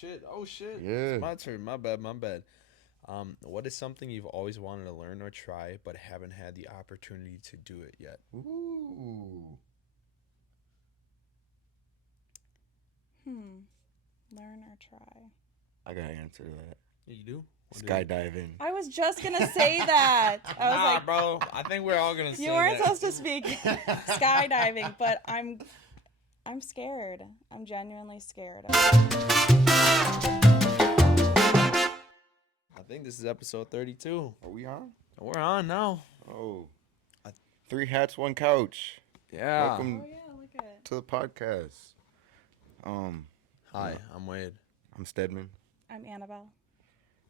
Shit. Oh shit. Yeah. It's my turn. My bad. My bad. What is something you've always wanted to learn or try but haven't had the opportunity to do it yet? Ooh. Hmm. Learn or try. I gotta answer that. Yeah, you do. What is it? Skydiving. I was just gonna say that. I was Nah, like, bro. I think we're all gonna say you weren't that. supposed to speak skydiving, but I'm scared. I'm genuinely scared. I think this is episode 32. Are we on? We're on now. Oh. I- Three hats, one couch. Yeah. Welcome Oh yeah, look at it. to the podcast. Um, Hi, I'm Wade. I'm Stedman, I'm Annabelle.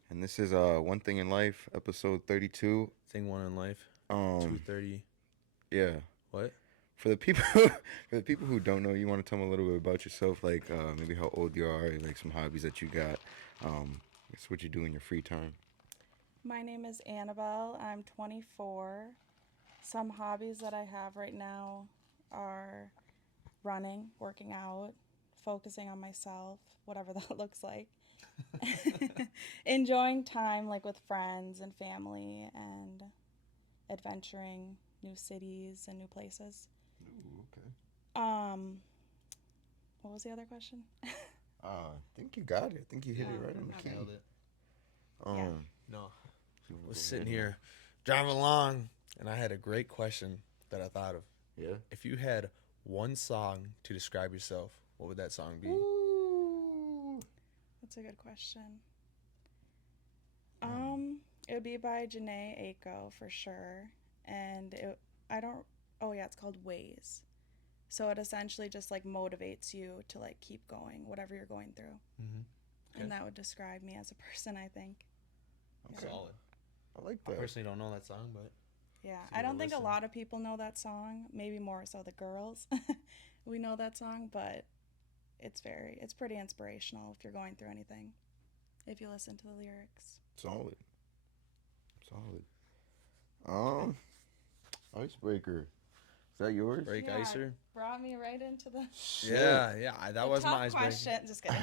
and this is One Thing in Life, episode 32. Thing one in life. Um, 230. yeah. What? For the people, for the people who don't know, you want to tell them a little bit about yourself, like maybe how old you are, like some hobbies that you got. It's what you do in your free time. My name is Annabelle. I'm 24. Some hobbies that I have right now are running, working out, focusing on myself, whatever that looks like. Enjoying time like with friends and family and adventuring new cities and new places. Ooh, okay. What was the other question? I think you got it. I think you hit it right on the I key. nailed it. Yeah. No. I was sitting here driving along, and I had a great question that I thought of. Yeah. If you had one song to describe yourself, what would that song be? Ooh. That's a good question. It would be by Janae Aiko for sure. And it's called Ways. So it essentially just like motivates you to like keep going, whatever you're going through. Mm-hmm. Okay. And that would describe me as a person, I think. Okay. Solid. I like I that. personally don't know that song, but Yeah, give I it a don't think a listen. lot of people know that song. Maybe more so the girls. We know that song, but it's pretty inspirational if you're going through anything. If you listen to the lyrics. Solid. Icebreaker. Is that yours? Break Yeah. Icer. Brought me right into the Yeah, that was tough my icebreaker. question. Just kidding.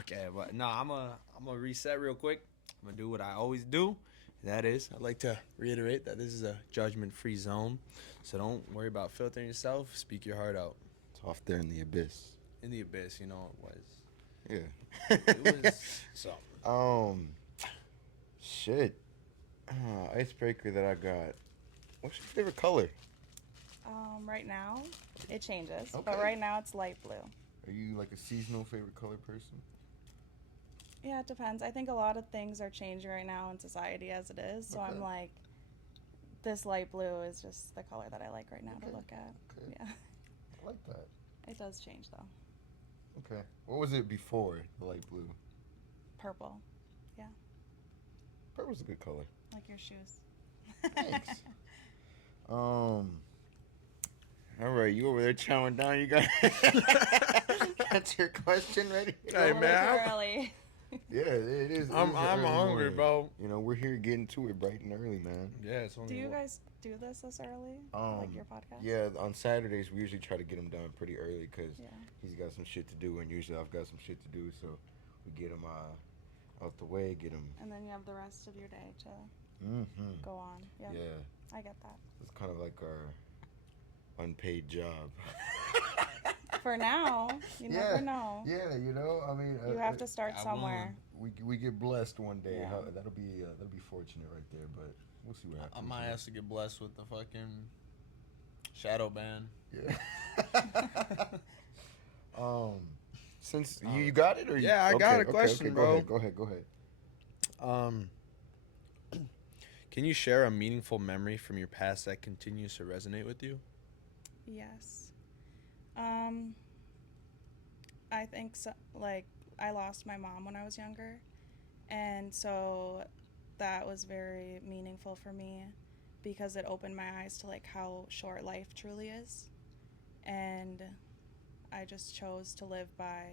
Okay, but no, I'm gonna reset real quick. I'm gonna do what I always do. That is, I'd like to reiterate that this is a judgment-free zone, so don't worry about filtering yourself. Speak your heart out. It's off there in the abyss. In the abyss, you know it was. Yeah. It was so. Shit. Icebreaker that I got. What's your favorite color? Right now, it changes. Okay. But right now, it's light blue. Are you like a seasonal favorite color person? Yeah, it depends. I think a lot of things are changing right now in society as it is. So Okay. I'm like, this light blue is just the color that I like right now Okay. to look at. Okay. Yeah, I like that. it does change though. Okay. What was it before the light blue? Purple, Purple's a good color. like your shoes. Thanks. All right, you over there chowing down. You got that's your question ready? Hey, man, Early. Yeah, it is. I'm hungry, morning. bro. You know, we're here getting to it bright and early, man. Yeah, it's only. Do you guys do this early? Like your podcast? Yeah, on Saturdays we usually try to get him done pretty early because Yeah. he's got some shit to do, and usually I've got some shit to do, so we get him out the way, get him. And then you have the rest of your day to Mm-hmm. go on. Yep. Yeah, I get that. it's kind of like our unpaid job. For now, you never know. Yeah, you know, I mean, You have to start somewhere. We get blessed one day. Yeah. That'll be fortunate right there, but we'll see what I happens. might have to get blessed with the fucking shadow ban. Yeah. Since you got it, or yeah, I got a question, bro. Go ahead. Can you share a meaningful memory from your past that continues to resonate with you? Yes. I think so, like I lost my mom when I was younger, and so that was very meaningful for me because it opened my eyes to like how short life truly is, and I just chose to live by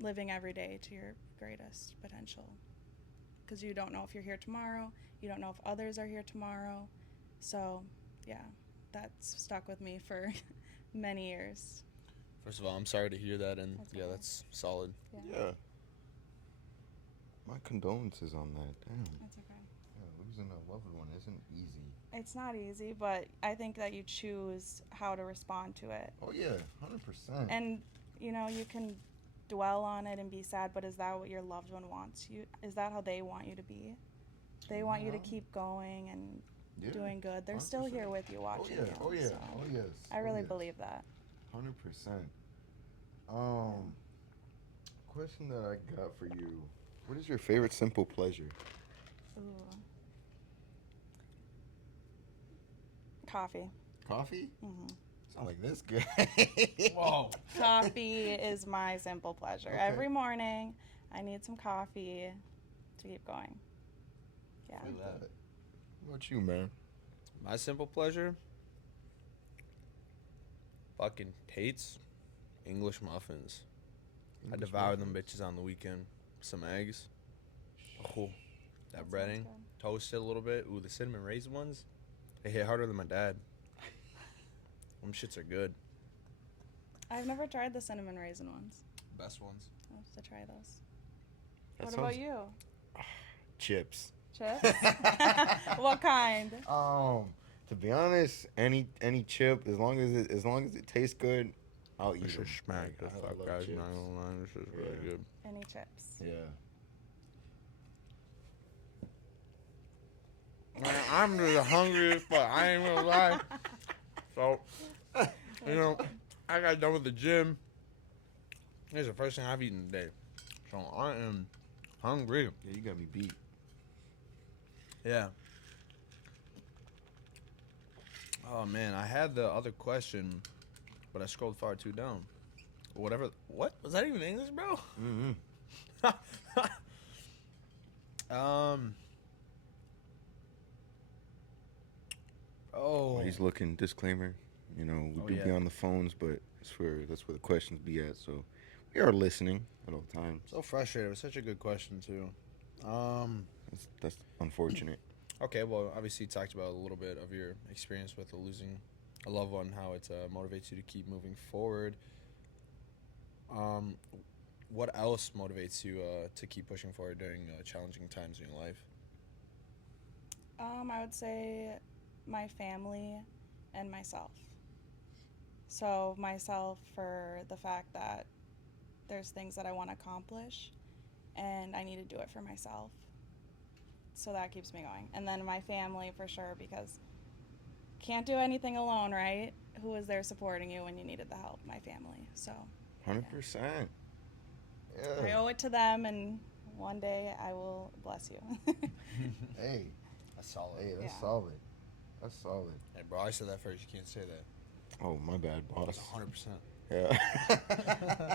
living every day to your greatest potential, because you don't know if you're here tomorrow, you don't know if others are here tomorrow, so yeah, that's stuck with me for many years. First of all, I'm sorry to hear that, and That's yeah, okay. that's solid. Yeah. My condolences on that. Damn. That's okay. Yeah, losing a loved one isn't easy. It's not easy, but I think that you choose how to respond to it. Oh yeah, 100%. And, you can dwell on it and be sad, but is that what your loved one wants you? Is that how they want you to be? They want you to keep going and doing good. They're still 100%. here with you watching you. Oh yeah. So Oh yes. I really believe that. 100%. Question that I got for you. What is your favorite simple pleasure? Ooh. Coffee. Coffee? Hmm. Sound like this guy. Whoa. Coffee is my simple pleasure. Okay. Every morning, I need some coffee to keep going. Yeah. Like that. What about you, man? My simple pleasure? Fucking Tate's English muffins. I devour them bitches on the weekend. Some eggs. Oh, that That sounds breading. good. Toasted a little bit. Ooh, the cinnamon raisin ones. They hit harder than my dad. Them shits are good. I've never tried the cinnamon raisin ones. Best ones. I'll have to try those. That What sounds- about you? Chips. Chips? What kind? To be honest, any chip, as long as it tastes good, I'll eat This them. is smack the I fuck, love guys. chips. Not gonna lie, this is really Yeah. good. Any chips? Yeah. Man, I'm just hungry as fuck. I ain't gonna lie. So, I got done with the gym. This is the first thing I've eaten today. So I am hungry. Yeah, you got me beat. Yeah. Oh man, I had the other question, but I scrolled far too down. Whatever. What was that even English, bro? Mm-hmm. Oh. He's looking. Disclaimer. We Oh, do be yeah. on the phones, but that's where the questions be at. So we are listening at all times. So frustrated. It was such a good question too. That's unfortunate. Okay, well, obviously you talked about a little bit of your experience with losing a loved one, how it motivates you to keep moving forward. What else motivates you to keep pushing forward during challenging times in your life? I would say my family and myself. So myself for the fact that there's things that I want to accomplish and I need to do it for myself. So that keeps me going. And then my family for sure, because can't do anything alone, right? Who was there supporting you when you needed the help? My family. So 100%. I Yeah. owe it to them, and one day I will bless you. Hey, That's solid. hey, that's Yeah. solid. That's solid. Hey, bro, I said that first. You can't say that. Oh, my bad, That's boss. 100%. Yeah.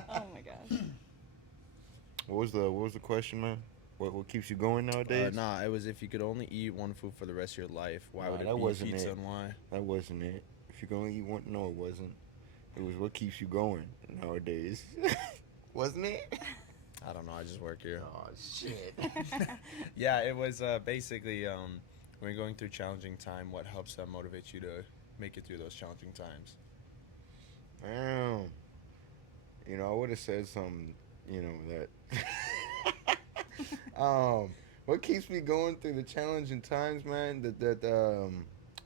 Oh my gosh. What was the question, man? What keeps you going nowadays? Nah, it was if you could only eat one food for the rest of your life, why Nah, would it that be wasn't pizza it. and why? That wasn't it. If you can only eat one, no, it wasn't. It was what keeps you going nowadays. Wasn't it? I don't know. I just work here. Oh shit. Yeah, it was basically when you're going through challenging time, what helps motivate you to make it through those challenging times? Damn. I would have said something, that. What keeps me going through the challenging times, man? That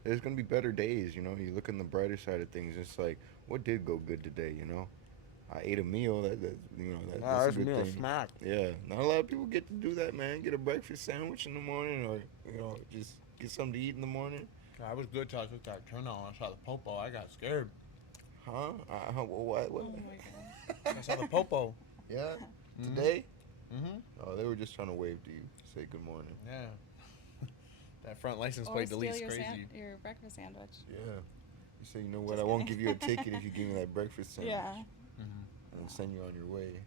there's gonna be better days. You look on the brighter side of things. It's like, what did go good today? I ate a meal. That's a good thing. smack. Yeah, not a lot of people get to do that, man. Get a breakfast sandwich in the morning, or just get something to eat in the morning. I was good till I took that turn on. I saw the popo. I got scared. Huh? What? Oh my god. I saw the popo. Yeah. Mhm. Today? Mm-hmm. Oh, they were just trying to wave to you, say good morning. Yeah. That front license Or plate steal deletes your, crazy. your breakfast sandwich. Yeah. You say, you know what? Just I won't kidding. give you a ticket if you give me that breakfast sandwich. Yeah. Mm-hmm. And send you on your way.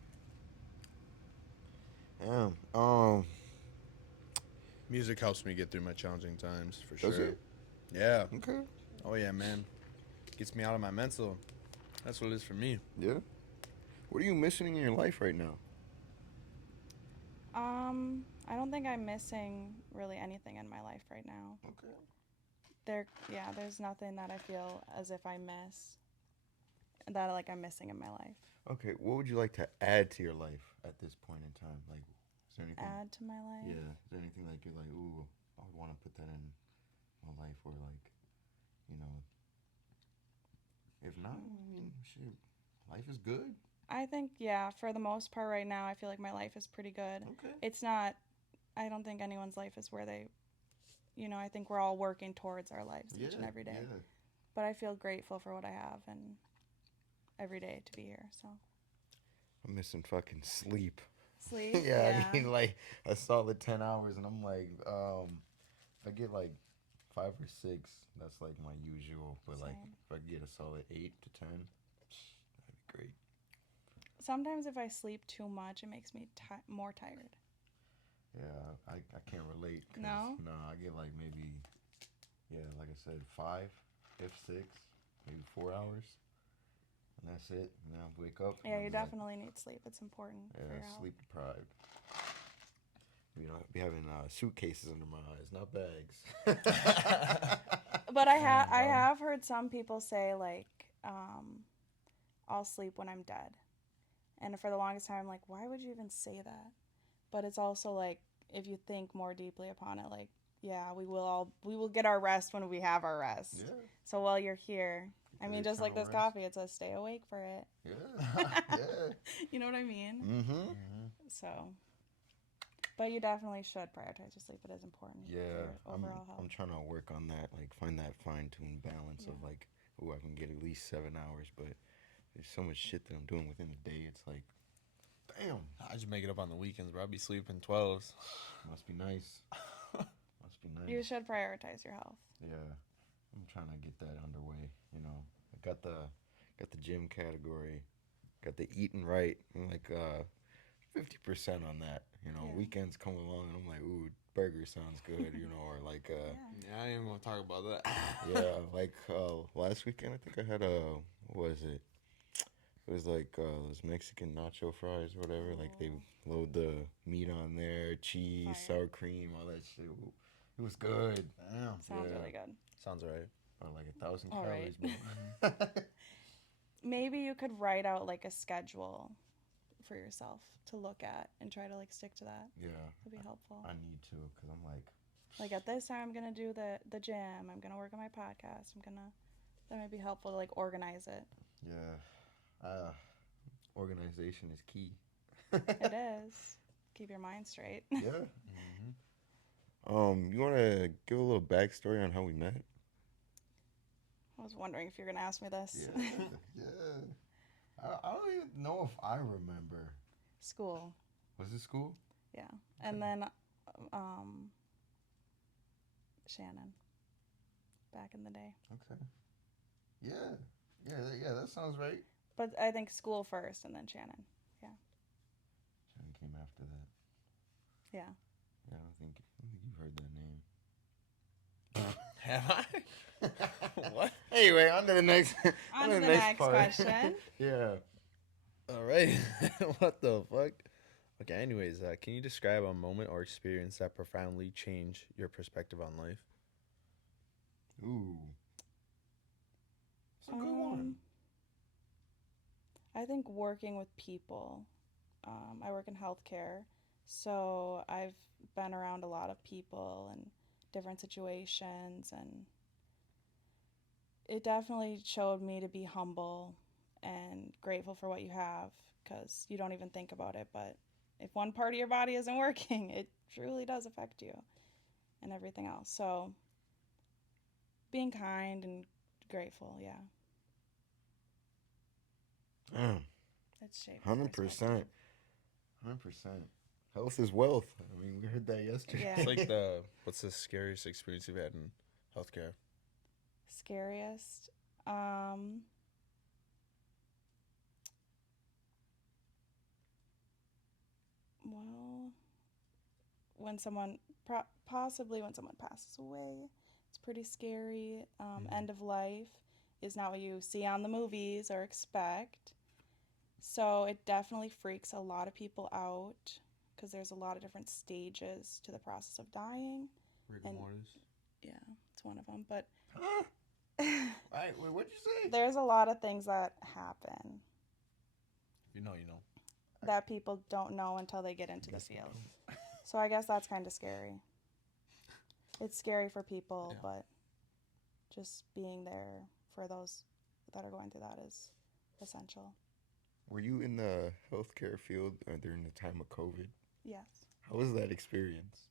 Damn. Music helps me get through my challenging times for Does sure. it? Yeah. Okay. Oh yeah, man. Gets me out of my mental. That's what it is for me. Yeah. What are you missing in your life right now? I don't think I'm missing really anything in my life right now. Okay. There's nothing that I feel as if I miss. that like I'm missing in my life. Okay, what would you like to add to your life at this point in time? Like, is there anything? Add to my life. Yeah, is there anything like you're like, ooh, I would want to put that in my life, or like, you know, if not, I mean, shit, life is good. I think, yeah, for the most part right now, I feel like my life is pretty good. Okay. It's not, I don't think anyone's life is where they, I think we're all working towards our lives each and every day. Yeah. But I feel grateful for what I have and every day to be here, so. I'm missing fucking sleep. Sleep? Yeah, I need like a solid 10 hours, and I'm like, if I get like 5 or 6, that's like my usual. But like, Same. if I get a solid 8 to 10, that'd be great. Sometimes if I sleep too much, it makes me more tired. Yeah, I can't relate. No? No, I get like maybe, like I said, 5, if 6, maybe 4 hours. And that's it. And then I wake up. Yeah, you definitely need sleep. It's important for your health. Sleep deprived. I'd be having suitcases under my eyes, not bags. But I have heard some people say, like, I'll sleep when I'm dead. And for the longest time, I'm like, why would you even say that? But it's also like, if you think more deeply upon it, like, yeah, we will get our rest when we have our rest. Yeah. So while you're here, I mean, just like this rest. coffee, it says stay awake for it. Yeah. Yeah. You know what I mean? Mm-hmm. So, but you definitely should prioritize your sleep. It is important. Yeah. For your overall health. I'm trying to work on that, like find that fine-tuned balance of like, oh, I can get at least 7 hours, but there's so much shit that I'm doing within the day. It's like, damn. I just make it up on the weekends, bro. I'll be sleeping 12s. Must be nice. Must be nice. You should prioritize your health. Yeah. I'm trying to get that underway, I got the gym category, got the eating right. I'm like 50% on that. Weekends come along and I'm like, ooh, burger sounds good, or like Yeah, I ain't gonna talk about that. yeah, like last weekend I think I had what was it? It was like those Mexican nacho fries or whatever. Like they load the meat on there, cheese, sour cream, all that shit. It was good. Damn. Sounds really good. Sounds right. Like 1,000 All calories. right. Maybe you could write out like a schedule for yourself to look at and try to like stick to that. Yeah. That'd be helpful. I need to, because I'm like at this time I'm gonna do the gym. I'm gonna work on my podcast. That might be helpful to like organize it. Yeah. Organization is key. It is. Keep your mind straight. Yeah. You want to give a little backstory on how we met? I was wondering if you're gonna ask me this. Yeah. Yeah. I don't even know if I remember. School. Was it school? Yeah. And then Shannon. Back in the day. Okay. Yeah, that sounds right. But I think school first and then Shannon. Yeah. Shannon came after that. Yeah. Yeah, I don't think you've heard that name. Have I? What? Anyway, on to the next. On to the next part. question. Yeah. All right. What the fuck? Okay, anyways, can you describe a moment or experience that profoundly changed your perspective on life? Ooh. It's a good one. I think working with people. I work in healthcare, so I've been around a lot of people and different situations, and it definitely showed me to be humble and grateful for what you have, because you don't even think about it, but if one part of your body isn't working, it truly does affect you and everything else. So being kind and grateful, yeah. It's shaped 100%. 100%. Health is wealth. I mean, we heard that yesterday. Yeah. It's like what's the scariest experience you've had in healthcare? Scariest? Well, when someone, possibly when someone passes away, it's pretty scary. End of life is not what you see on the movies or expect. So it definitely freaks a lot of people out, because there's a lot of different stages to the process of dying. Rigor mortis. Yeah, it's one of them. But Right, wait, what'd you say? There's a lot of things that happen If you know, you know. that people don't know until they get into the field. So I guess that's kind of scary. It's scary for people, Yeah. but just being there for those that are going through that is essential. Were you in the healthcare field during the time of COVID? Yes. How was that experience?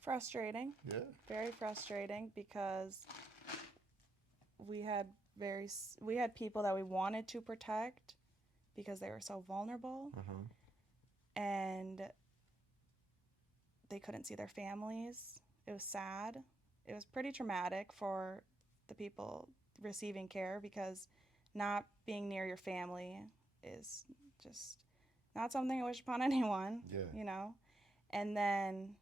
Frustrating. Yeah. Very frustrating because we had people that we wanted to protect because they were so vulnerable and they couldn't see their families. It was sad. It was pretty traumatic for the people receiving care because not being near your family is just not something I wish upon anyone, you know. And then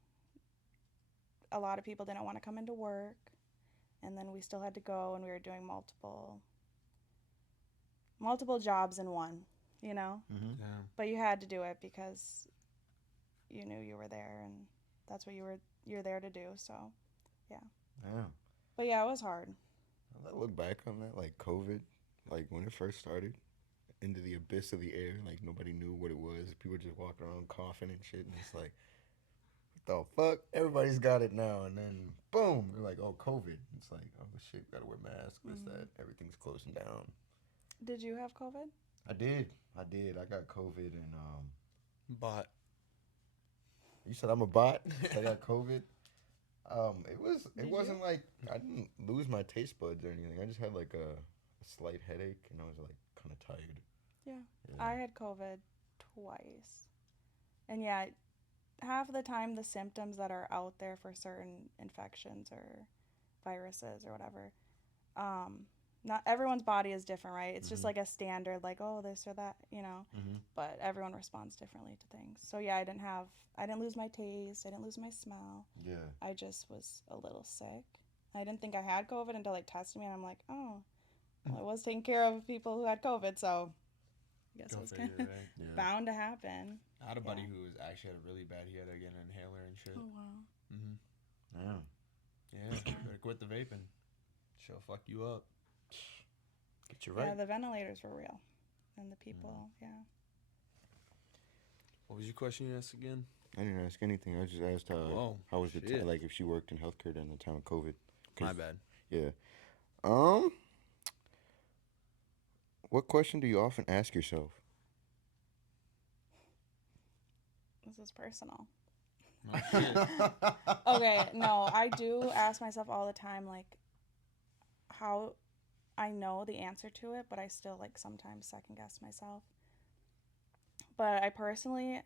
a lot of people didn't want to come into work, and then we still had to go, and we were doing multiple jobs in one, you know. Mm-hmm. Yeah. But you had to do it because you knew you were there, and that's what you're there to do. So, yeah. Yeah. But yeah, it was hard. I look back on that, like COVID, like when it first started, into the abyss of the air, like nobody knew what it was. People just walking around coughing and shit, and it's like, what the fuck? Everybody's got it now, and then boom, they're like, oh, COVID. It's like, oh shit, gotta wear masks, this, that, everything's closing down. Did you have COVID? I did. I got COVID, and But you said I'm a bot. I got COVID. It Did wasn't like I didn't lose my taste buds or anything. I just had like a slight headache, and I was like kind of tired. Yeah. Yeah. I had COVID twice. And yeah, half of the time the symptoms that are out there for certain infections or viruses or whatever, not everyone's body is different, right? It's just like a standard, like, oh, this or that, you know. But everyone responds differently to things. So yeah, I didn't lose my taste, I didn't lose my smell. Yeah. I just was a little sick. I didn't think I had COVID until they tested me, and I'm like, oh, well, I was taking care of people who had COVID, so I guess it was kind of bound to happen. I had a buddy who was actually had a really bad. He had to get an inhaler and shit. Oh wow. Yeah. Yeah. Better quit the vaping. She'll fuck you up. Get you right. Yeah, the ventilators were real, and the people, What was your question you asked again? I didn't ask anything. I just asked how was it like if she worked in healthcare during the time of COVID. My bad. Yeah. What question do you often ask yourself? This is personal. Oh, shit. Okay, no, I do ask myself all the time, like, how I know the answer to it, but I still, like, sometimes second guess myself. But I personally,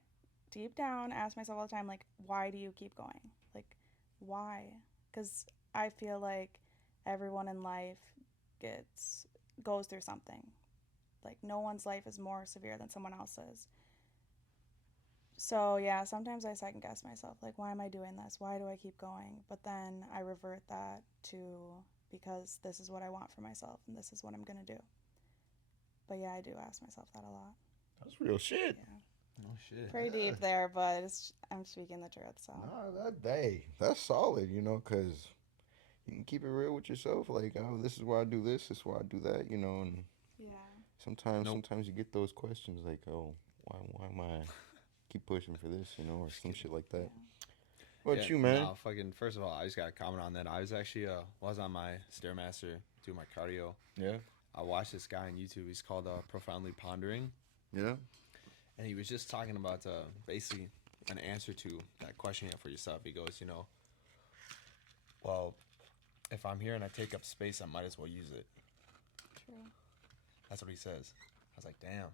deep down, ask myself all the time, like, why do you keep going? Like, why? Because I feel like everyone in life goes through something. Like, no one's life is more severe than someone else's. So, yeah, sometimes I second guess myself. Like, why am I doing this? Why do I keep going? But then I revert that to because this is what I want for myself and this is what I'm going to do. But, yeah, I do ask myself that a lot. That's real shit. Yeah. Oh, shit. Pretty deep there, but I'm speaking the truth, so. No, that's solid, you know, because you can keep it real with yourself. Like, oh, this is why I do this is why I do that, you know, and Yeah. sometimes you get those questions like, oh, why am I keep pushing for this, you know, or some shit like that. What about you, man? No, fucking, first of all, I just got to comment on that. I was actually, was on my Stairmaster doing my cardio. Yeah. I watched this guy on YouTube. He's called Profoundly Pondering. Yeah. And he was just talking about basically an answer to that question you have for yourself. He goes, you know, well, if I'm here and I take up space, I might as well use it. True. That's what he says. I was like, damn,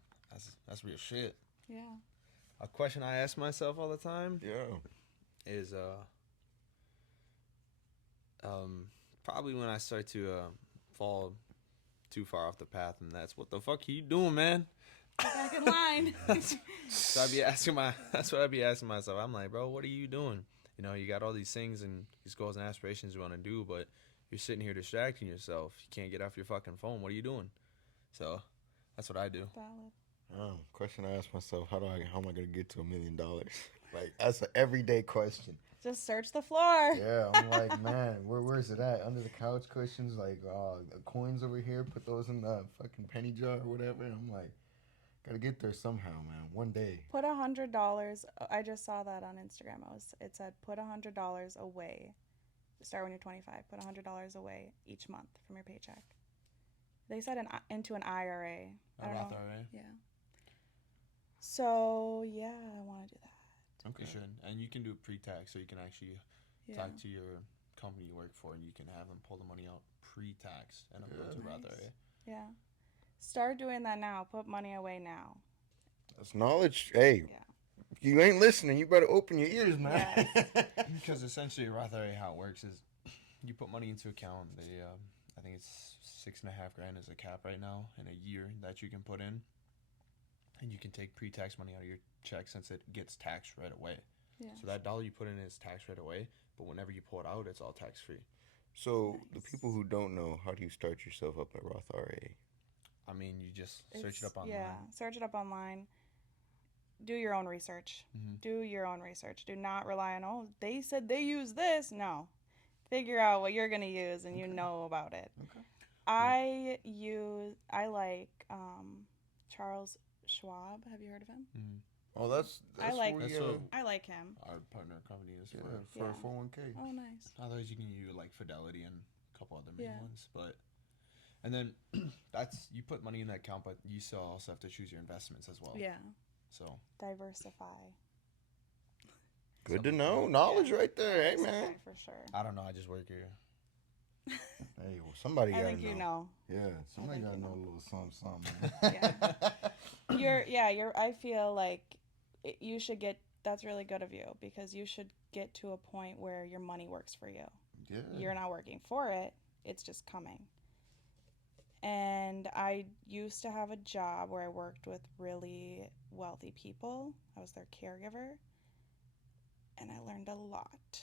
that's real shit. Yeah. A question I ask myself all the time is probably when I start to fall too far off the path, and that's what the fuck are you doing, man? Get back in line. So that's what I'd be asking myself. I'm like, bro, what are you doing? You know, you got all these things and these goals and aspirations you want to do, but you're sitting here distracting yourself. You can't get off your fucking phone. What are you doing? So that's what I do. Valid. Question I ask myself: how am I gonna get to $1 million? Like, that's an everyday question. Just search the floor. Yeah, I'm like, man, where's it at? Under the couch cushions, like coins over here. Put those in the fucking penny jar or whatever. And I'm like, gotta get there somehow, man. One day. Put $100. I just saw that on Instagram. It said put $100 away. Start when you're 25. Put $100 away each month from your paycheck. They said into an IRA. I don't know. IRA. Yeah. So yeah, I want to do that. Okay. You should, and you can do pre-tax, so you can actually talk to your company you work for, and you can have them pull the money out pre-tax and go to Roth IRA. Yeah. Start doing that now. Put money away now. That's knowledge. Hey, if you ain't listening, you better open your ears, man. Yes. Because essentially, Roth IRA, how it works is you put money into account. They, I think it's $6.5 grand is a cap right now in a year that you can put in, and you can take pre-tax money out of your check since it gets taxed right away. Yeah. So that dollar you put in is taxed right away, but whenever you pull it out, it's all tax-free. So the people who don't know, how do you start yourself up at Roth IRA? I mean, you just search it up online. Yeah, search it up online. Do your own research. Mm-hmm. Do your own research. Do not rely on, they said they use this. No. Figure out what you're going to use and you know about it. Okay. I like Charles Schwab. Have you heard of him? Mm-hmm. Oh, that's I like I like him. Our partner company is for Yeah. a 401k. Oh, nice. Otherwise, you can use like Fidelity and a couple other main Yeah. ones, and then that's you put money in that account, but you still also have to choose your investments as well. Yeah. So Diversify. Good to know. Knowledge right there. Hey, man. For sure. I don't know. I just work here. Hey, well, somebody I gotta think know. you know. Yeah, somebody think gotta you know a know. little something, man. You're I feel like you should get, that's really good of you, because you should get to a point where your money works for you. Yeah. You're not working for it, it's just coming. And I used to have a job where I worked with really wealthy people. I was their caregiver, and I learned a lot.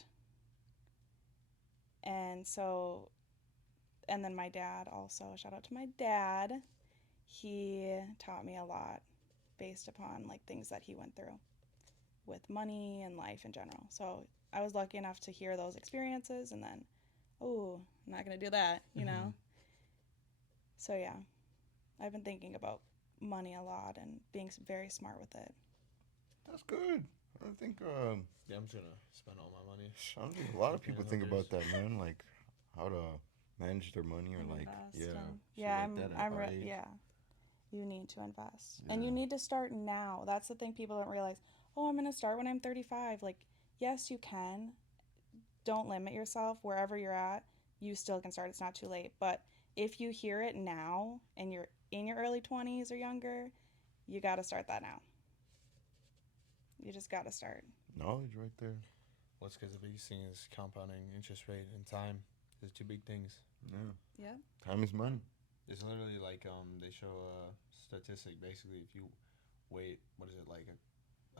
And so, and then my dad also, shout out to my dad. He taught me a lot based upon like things that he went through with money and life in general. So I was lucky enough to hear those experiences, and then, oh, I'm not going to do that, you know? So yeah, I've been thinking about money a lot and being very smart with it. That's good. I think Yeah, I'm just gonna spend all my money. I don't think a lot of people think about that, man. Like how to manage their money, or like yeah. You need to invest, and you need to start now. That's the thing people don't realize. Oh, I'm gonna start when I'm 35. Like, yes, you can. Don't limit yourself. Wherever you're at, you still can start. It's not too late. But if you hear it now and you're in your early 20s or younger, you got to start that now. You just got to start. Knowledge right there. Well, it's because the biggest thing is compounding interest rate and time. There's two big things. Yeah. Time is money. It's literally like they show a statistic. Basically, if you wait, what is it, like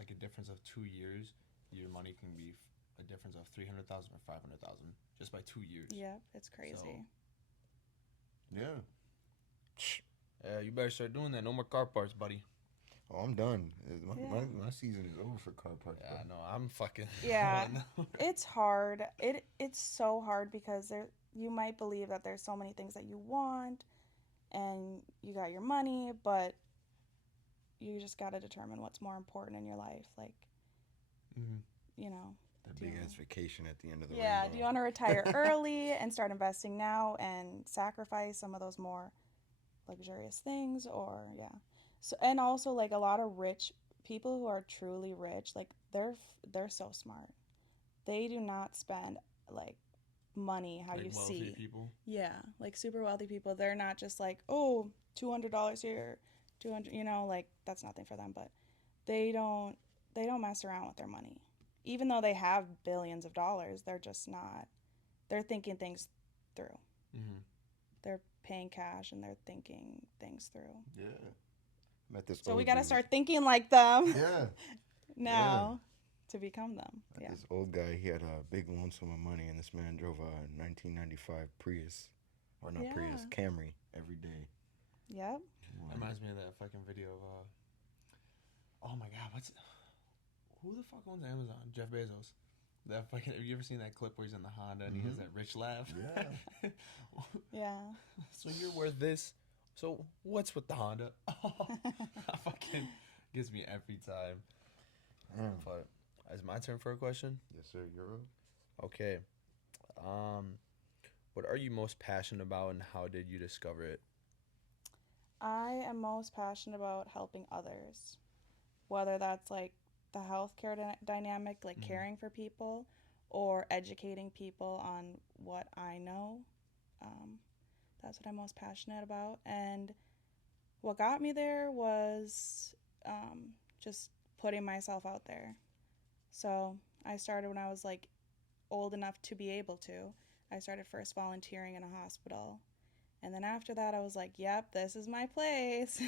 a difference of 2 years, your money can be a difference of 300,000 or 500,000 just by 2 years. Yeah, it's crazy. So, Yeah. Yeah, you better start doing that. No more car parts, buddy. Oh, I'm done. My season is over for car parts. Yeah, no, I'm fucking. Yeah, it's hard. It's so hard because you might believe that there's so many things that you want, and you got your money, but you just got to determine what's more important in your life. Like, you know. That big ass vacation at the end of the Yeah, rainbow. do you want to retire early and start investing now and sacrifice some of those more luxurious things, or so, and also like a lot of rich people who are truly rich, like they're so smart. They do not spend like money how like you wealthy see people. Yeah, like super wealthy people. They're not just like, oh, $200 here, 200, like that's nothing for them, but they don't mess around with their money. Even though they have billions of dollars, they're just not. They're thinking things through. They're paying cash and they're thinking things through. Yeah. Met this So old we got to dude. start thinking like them. Yeah. now to become them. Yeah. This old guy, he had a big lump sum of money, and this man drove a 1995 Prius, or not Prius, Camry every day. Yep. That reminds me of that fucking video of oh my god, who the fuck owns Amazon? Jeff Bezos. That fucking. Have you ever seen that clip where he's in the Honda and he has that rich laugh? Yeah. Yeah. So you're worth this. So what's with the Honda? That fucking gets me every time. But is my turn for a question? Yes, sir. You're up. Okay. What are you most passionate about, and how did you discover it? I am most passionate about helping others, whether that's like the healthcare dynamic, like caring for people, or educating people on what I know. Um, that's what I'm most passionate about. And what got me there was just putting myself out there. So I started when I was like old enough to be able to. I started first volunteering in a hospital. And then after that, I was like, yep, this is my place.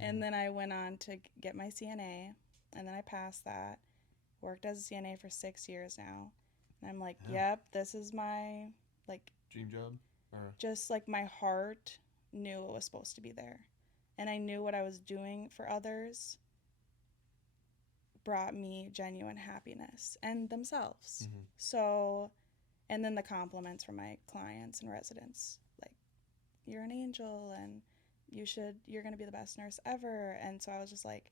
And then I went on to get my CNA. And then I passed that. Worked as a CNA for 6 years now. And I'm like, yep, this is my, like, Dream job? Or just like my heart knew it was supposed to be there. And I knew what I was doing for others brought me genuine happiness and themselves. So, and then the compliments from my clients and residents, like, you're an angel and you're going to be the best nurse ever. And so I was just like,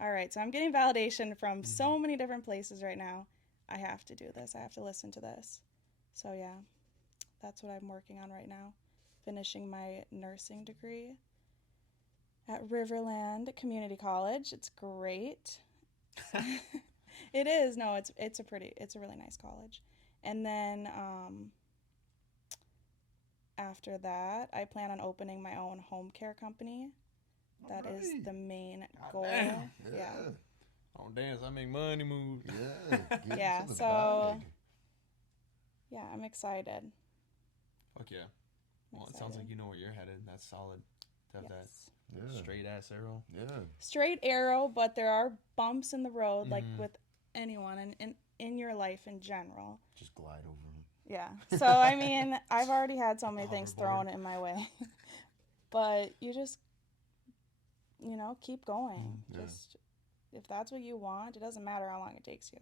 all right, so I'm getting validation from so many different places right now. I have to do this. I have to listen to this. So yeah, that's what I'm working on right now. Finishing my nursing degree at Riverland Community College. It's great. It is. No, it's a really nice college. And then after that, I plan on opening my own home care company. That is the main goal. damn. Yeah. oh dance, I make money move. Yeah. Get Yeah, into the so- bag. Yeah, I'm excited. Fuck yeah. Well, it sounds Excited. like you know where you're headed. That's solid. To have Yes. that Yeah. straight ass arrow. Yeah. Straight arrow, but there are bumps in the road, like with anyone and in your life in general. Just glide over them. Yeah. So, I mean, I've already had so many things Hoverboard. thrown in my way. But you just, keep going. Yeah. Just, if that's what you want, it doesn't matter how long it takes you.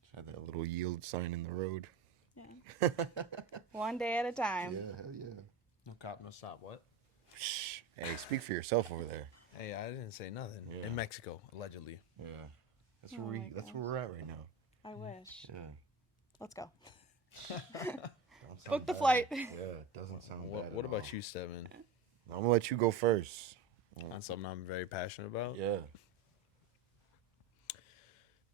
Just had that little yield sign in the road. Yeah. One day at a time. Yeah, hell yeah. No cop, no stop. What? Shh. Hey, speak for yourself over there. Hey, I didn't say nothing. Yeah. In Mexico, allegedly. Yeah. That's Oh where my that's gosh. where we're at right now. I wish. Yeah. Let's go. Don't sound Book the bad. flight. Yeah, it doesn't sound bad. What at about all. you, Steven? I'm gonna let you go first. On something I'm very passionate about? Yeah.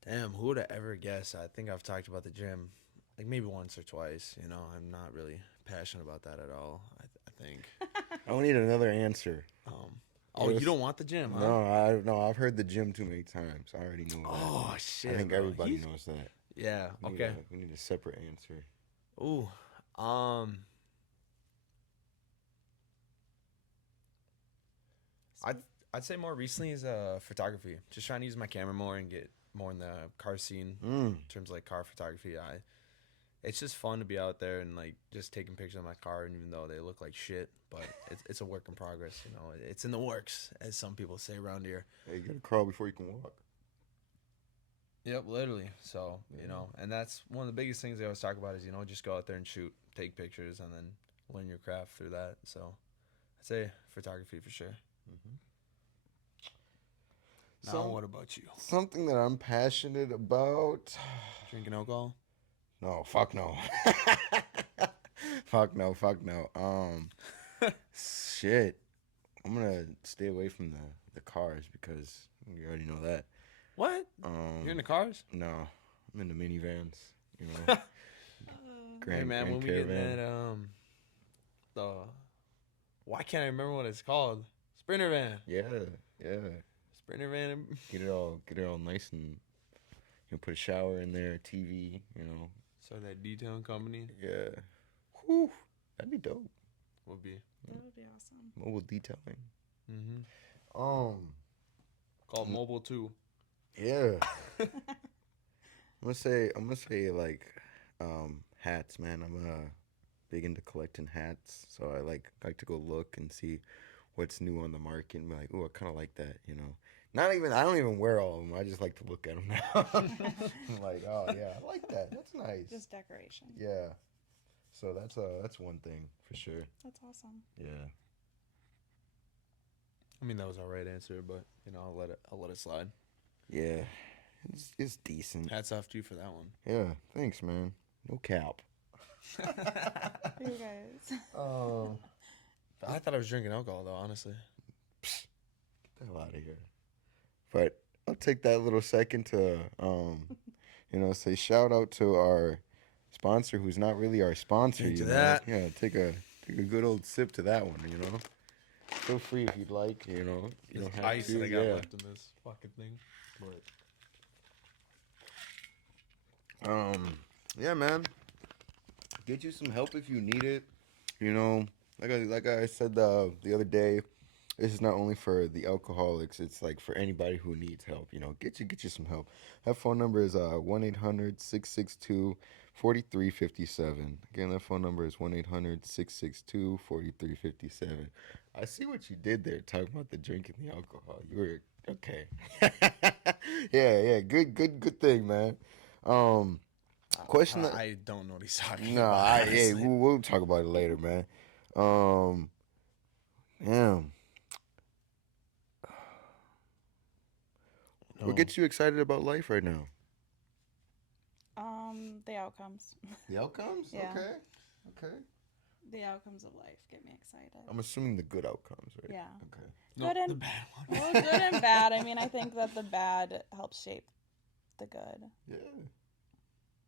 Damn, who would have ever guessed? I think I've talked about the gym like maybe once or twice. I'm not really passionate about that at all, I think. I don't need another answer. Oh, you don't want the gym, huh? No, I've heard the gym too many times. I already know that. Oh, shit. I think bro. everybody He's- knows that. Yeah, okay. We need a separate answer. Ooh, I'd say more recently is photography. Just trying to use my camera more and get more in the car scene in terms of like car photography. It's just fun to be out there and like just taking pictures of my car, and even though they look like shit, but it's a work in progress. It's in the works, as some people say around here. Hey, you gotta crawl before you can walk. Yep, literally. So and that's one of the biggest things they always talk about is just go out there and shoot, take pictures, and then learn your craft through that. So I'd say photography for sure. Now, what about you? Something that I'm passionate about. Drinking alcohol? No, fuck no. Fuck no. Shit. I'm gonna stay away from the cars because you already know that. What? You're in the cars? No, I'm in the minivans. Hey man, when we get that the why can't I remember what it's called? Sprinter van. Yeah. Sprinter van. Get it all nice and put a shower in there, TV. So that detailing company Yeah. Whew. That'd be dope. would be That would be awesome. Mobile detailing. called Mobile 2. Yeah. I'm gonna say like hats, man. I'm big into collecting hats, so I like to go look and see what's new on the market and be like, oh, I kind of like that, Not even. I don't even wear all of them. I just like to look at them now. I'm like, oh yeah, I like that. That's nice. Just decoration. Yeah. So that's one thing for sure. That's awesome. Yeah. I mean, that was our right answer, but I'll let it slide. Yeah. It's decent. Hats off to you for that one. Yeah. Thanks, man. No cap. You guys. I thought I was drinking alcohol though, honestly. Get the hell out of here. But I'll take that little second to say shout out to our sponsor who's not really our sponsor. Into you know? that. Yeah, take a good old sip to that one, you know. Feel free if you'd like, you know. You don't have Ice to. that I got Yeah. left in this fucking thing. But Yeah, man. Get you some help if you need it. You know, like I said the other day, this is not only for the alcoholics, it's like for anybody who needs help, you know. Get you some help. That phone number is 1-800-662-4357. Again, that phone number is 1-800-662-4357. I see what you did there talking about the drinking the alcohol. You were okay. yeah, good thing, man. Question that I don't know what he's talking no, about. hey, we'll talk about it later, man. Damn. What gets you excited about life right now? The outcomes. The outcomes? Yeah. Okay. The outcomes of life get me excited. I'm assuming the good outcomes, right? Yeah. Okay. Good the and bad one. well, good and bad. I mean, I think that the bad helps shape the good. Yeah.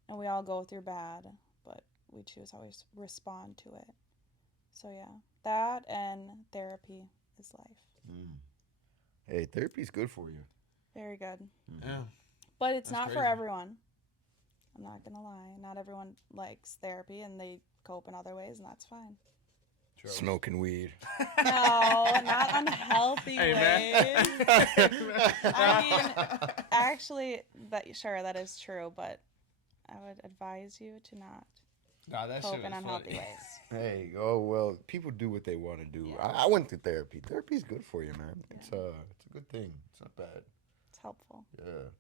And we all go through bad, but we choose how we respond to it. So yeah, that and therapy is life. Hey, therapy's good for you. Very good. Yeah. But it's That's not for crazy. everyone. I'm not gonna lie. Not everyone likes therapy, and they cope in other ways, and that's fine. Smoking weed. No, not unhealthy Hey, ways. man. I mean, actually, that is true, but I would advise you to not Nah, that cope shit in was unhealthy funny. ways. Hey, oh well, people do what they want to do. Yeah. I went to therapy. Therapy's good for you, man. Yeah. It's a good thing. It's not bad. It's helpful. Yeah.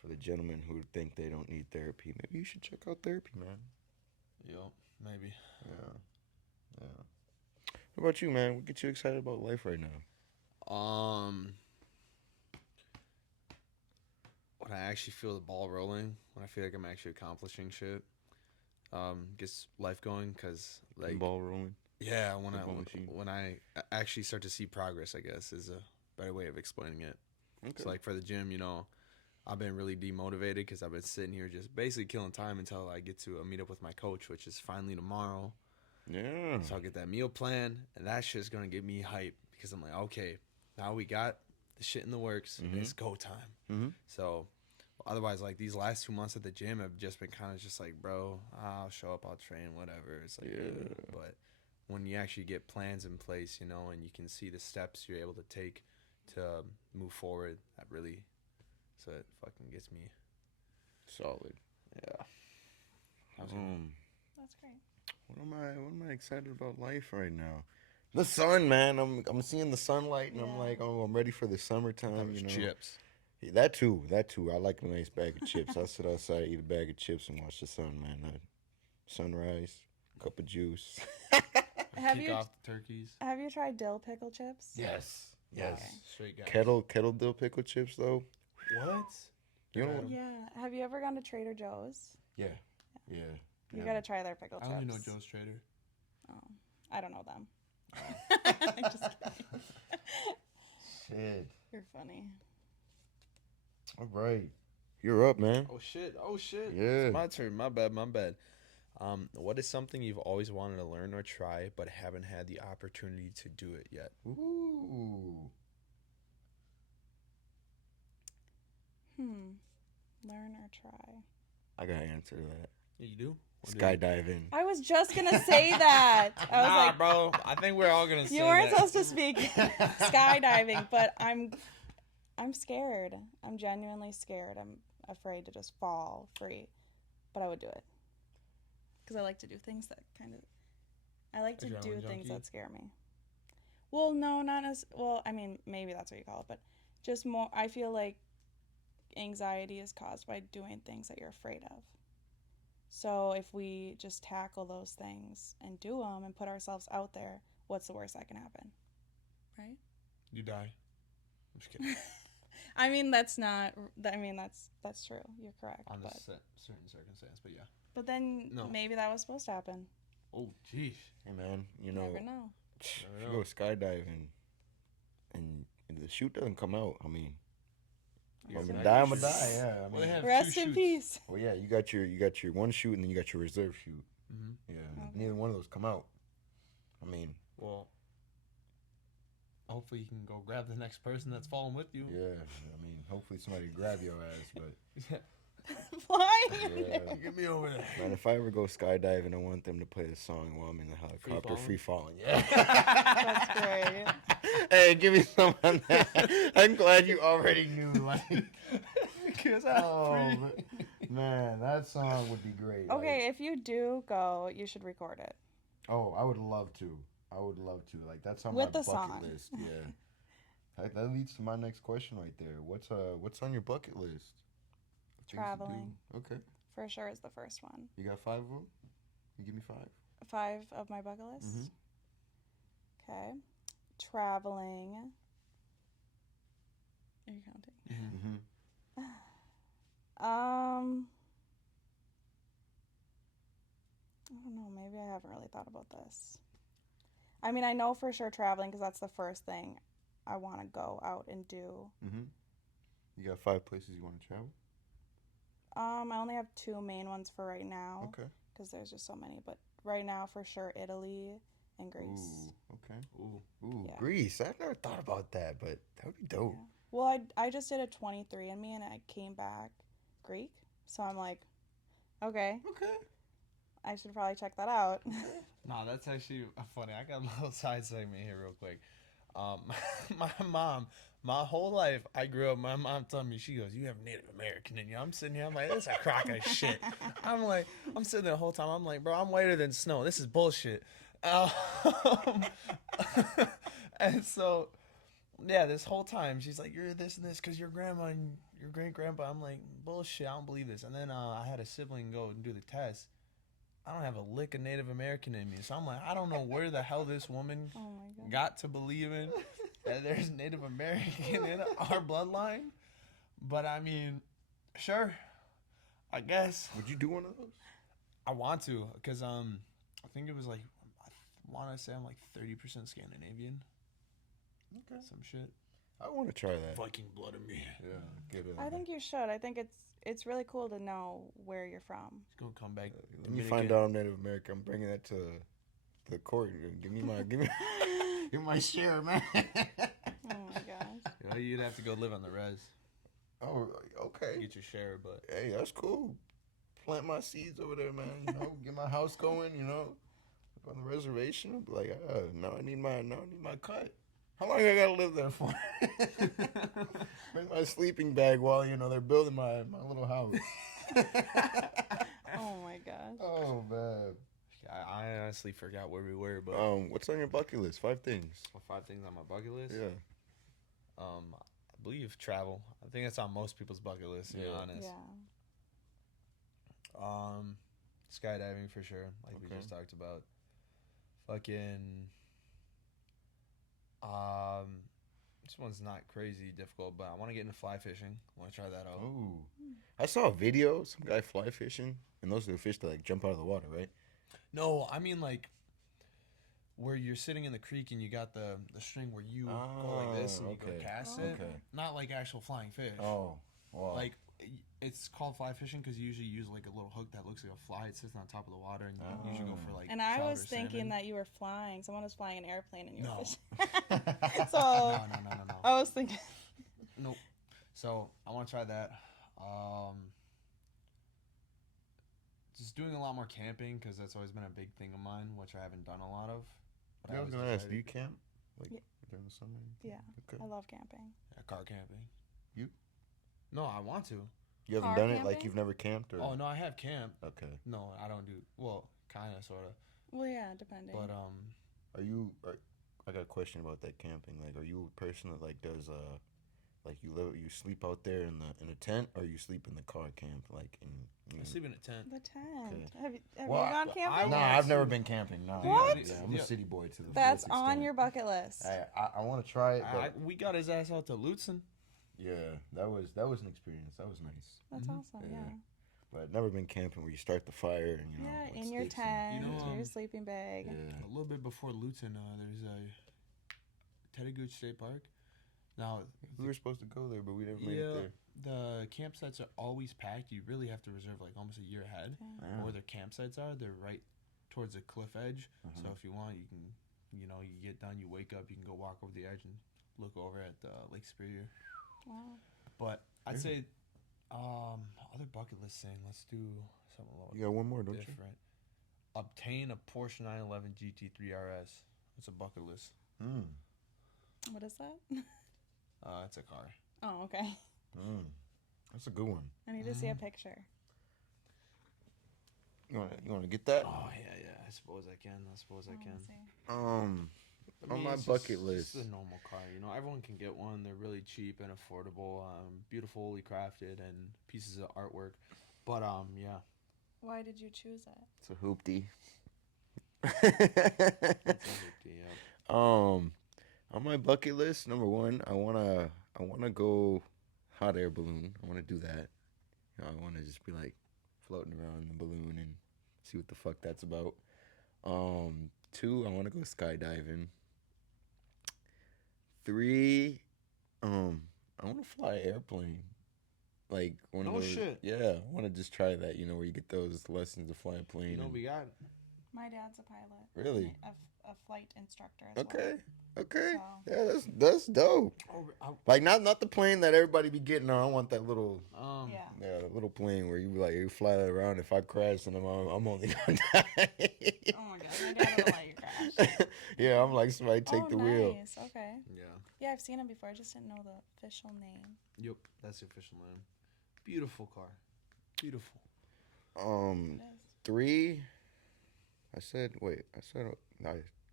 For the gentlemen who think they don't need therapy, maybe you should check out therapy, man. Yo, maybe. Yeah. What about you, man? What gets you excited about life right now? When I actually feel the ball rolling, when I feel like I'm actually accomplishing shit, gets life going. Cause like Ball rolling. yeah, Football machine. when I actually start to see progress, I guess is a better way of explaining it. Okay. So like for the gym, I've been really demotivated because I've been sitting here just basically killing time until I get to a meetup with my coach, which is finally tomorrow. Yeah. So I'll get that meal plan, and that shit's gonna get me hype because I'm like, okay, now we got the shit in the works. Mhm. It's go time. Mhm. So otherwise, like these last 2 months at the gym have just been kind of just like, bro, I'll show up, I'll train, whatever. It's like, Yeah. but when you actually get plans in place, and you can see the steps you're able to take to move forward, that really, so it fucking gets me. Solid. Yeah. How's it? That's great. What am I excited about life right now? The sun, man. I'm seeing the sunlight, and I'm Yeah. like, oh, I'm ready for the summertime. That was chips. Yeah, that too. I like a nice bag of chips. I sit outside, eat a bag of chips, and watch the sun, man. Sunrise, cup of juice. Have Kick you off the turkeys. have you tried dill pickle chips? Yes. Okay. Straight guys. Kettle dill pickle chips though. What? You know? Yeah. Have you ever gone to Trader Joe's? Yeah. You gotta try their pickle I chips. only know Joe's Trader. Oh, I don't know them. Just kidding. Shit. You're funny. All right. You're up, man. Oh shit! Yeah. It's my turn. My bad. What is something you've always wanted to learn or try but haven't had the opportunity to do it yet? Ooh. Learn or try. I gotta answer that. Yeah, you do. Skydiving. I was just gonna say that. I was Nah, like, bro. I think we're all gonna say you weren't that. supposed to speak skydiving, but I'm scared. I'm genuinely scared. I'm afraid to just fall free, but I would do it because I like to do things that I like to do Adrenaline things junkie? that scare me. Well, no, not as well. I mean, maybe that's what you call it, but Just more, I feel like anxiety is caused by doing things that you're afraid of. So if we just tackle those things and do them and put ourselves out there, what's the worst that can happen? Right? You die. I'm just kidding. I mean, that's not. I mean, that's true. You're correct. On but, a certain circumstance, but yeah. but then No. maybe that was supposed to happen. Oh, jeez. Hey man, you know, Never know. if Never you know. go skydiving and the chute doesn't come out, I mean, You're I'm gonna gonna die, die, you I'm gonna should- die. Yeah, I Well, they mean, have Rest two in chutes. peace. well, yeah, you got your one chute and then you got your reserve chute. Mm-hmm. Yeah, Okay. neither one of those come out. I mean, Well, hopefully you can go grab the next person that's falling with you. yeah, I mean, hopefully somebody grab your ass, but Flying. yeah. Get me over there. Man, if I ever go skydiving, I want them to play the song while I'm in the helicopter, falling? free falling. Yeah. That's great. Hey, give me some on that. I'm glad you already knew. Like, Because man, that song would be great. Okay, if you do go, you should record it. Oh, I would love to. I would love to. Like, that's on With my the bucket song. list. Yeah. That leads to my next question right there. What's on your bucket list? Things to do. Traveling. Okay. For sure is the first one. You got 5 of them? You give me 5. 5 of my bucket list. Mhm. Okay. Traveling. Are you counting? Mm-hmm. I don't know. Maybe I haven't really thought about this. I mean, I know for sure traveling because that's the first thing I want to go out and do. Mm-hmm. You got 5 places you want to travel? I only have 2 main ones for right now Okay. because there's just so many. But right now, for sure, Italy and Greece. Ooh, okay. Ooh. Yeah. Greece. I've never thought about that, but that would be dope. Yeah. Well, I just did a 23andMe and I came back Greek. So I'm like, okay, Okay. I should probably check that out. No, that's actually funny. I got a little side segment here real quick. My mom, my whole life, I grew up, my mom told me, she goes, you have Native American in you. I'm sitting here, I'm like, that's a crock of shit. I'm sitting there the whole time, I'm like, bro, I'm whiter than snow. This is bullshit. And so, yeah, this whole time, she's like, you're this and this because your grandma and your great-grandpa. I'm like, bullshit, I don't believe this. And then I had a sibling go and do the test. I don't have a lick of Native American in me. So I'm like, I don't know where the hell this woman Oh my god. got to believe in that there's Native American in our bloodline. But I mean, sure, I guess. Would you do one of those? I want to, because I think it was like, I want to say I'm like 30% Scandinavian. Okay. Some shit. I want to try that. Viking blood in me. Yeah. Get it. I think you should. I think it's really cool to know where you're from. It's gonna come back. Let me find out I'm Native American. I'm bringing that to the court. Give me my give me my share, man. Oh my gosh. You know, you'd have to go live on the res. Oh, okay. Get your share, but Hey, that's cool. Plant my seeds over there, man. You know, get my house going. You know, up on the reservation. I'll be like, now I need my cut. How long I gotta live there for? Bring my sleeping bag while they're building my little house. Oh my gosh. Oh man. I honestly forgot where we were. But What's on your bucket list? 5 things. 5 things on my bucket list. Yeah. I believe travel. I think that's on most people's bucket list. To be honest. Yeah. Skydiving for sure, like we just talked about. Fucking. This one's not crazy difficult, but I want to get into fly fishing. I want to try that out. Oh. I saw a video, some guy fly fishing, and those are the fish that like jump out of the water, right? No, I mean like where you're sitting in the creek and you got the string where you go like this and you go cast it. Okay. Not like actual flying fish. Oh. Wow. Like it's called fly fishing because you usually use like a little hook that looks like a fly. It sits on top of the water and you usually go for like. And I trout was or thinking salmon. that you were flying. Someone was flying an airplane and you were No. fishing. So No. I was thinking. Nope. So I want to try that. Just doing a lot more camping because that's always been a big thing of mine, which I haven't done a lot of. But I was gonna ask, do you camp? Like Yeah. during the summer? Yeah. Okay. I love camping. Yeah, car camping. You? No, I want to. You haven't Car done it? Like camping? you've never camped? Or? Oh no, I have camped. Okay. No, I don't do. Well, kind of, sort of. Well, yeah, depending. But I got a question about that camping. Like, are you a person that like does Like you sleep out there in a tent, or you sleep in the car camp, like in. I sleep in a tent. The tent. Okay. Have Well, you gone I camping? No, want I've never to. been camping. No. What? Yeah, I'm a Yeah. city boy to the That's fullest on extent. your bucket list. I want to try it, but We got his ass out to Lutzen. yeah, that was an experience. That was nice. That's Mhm. awesome. Yeah. Yeah. But I've never been camping where you start the fire and Yeah, with in your sticks and- tent, You know, your sleeping bag. Yeah. A little bit before Lutzen, there's a Teddy State Park. Now, We were supposed to go there, but we never made it yeah, there. the campsites are always packed. You really have to reserve like almost a year ahead. Yeah. Yeah. Where their campsites are, they're right towards the cliff edge. Uh-huh. So if you want, you can, you get done, you wake up, you can go walk over the edge and look over at Lake Superior. Wow. But I'd Yeah. say, other bucket list thing. Let's do something a little You got one more, don't different. Obtain a Porsche 911 GT3 RS. It's a bucket list. you? Mm. What is that? It's a car. Oh, okay. Mm. That's a good one. I need to see a picture. You want to get that? Oh yeah. I suppose I can. I I wanna can. see. I On my it's bucket just list. a normal car. Everyone can get one. They're really cheap and affordable. Beautifully crafted and pieces of artwork. But yeah, Why did you choose it? It's a hoopty. it's a hoopty, yeah. On my bucket list, number one, I wanna go hot air balloon. I wanna do that. I wanna just be like floating around in the balloon and see what the fuck that's about. Two, I wanna go skydiving. Three, I wanna fly an airplane. Like one of No those. shit. Yeah, I wanna just try that. Where you get those lessons to fly a plane. You know and- what we got? My dad's a pilot. Really? A flight instructor as Okay. well. Okay. So- Yeah, that's dope. Oh, Like not the plane that everybody be getting on. I want that little Yeah. the little plane where you fly that around. If I crash, then I'm only gonna die. Oh my god, my dad would let you crash. Yeah, I'm like somebody take oh, the wheel. nice. Okay. Yeah. Yeah, I've seen him before. I just didn't know the official name. Yep. That's the official name. Beautiful car. Beautiful. It is. Three. I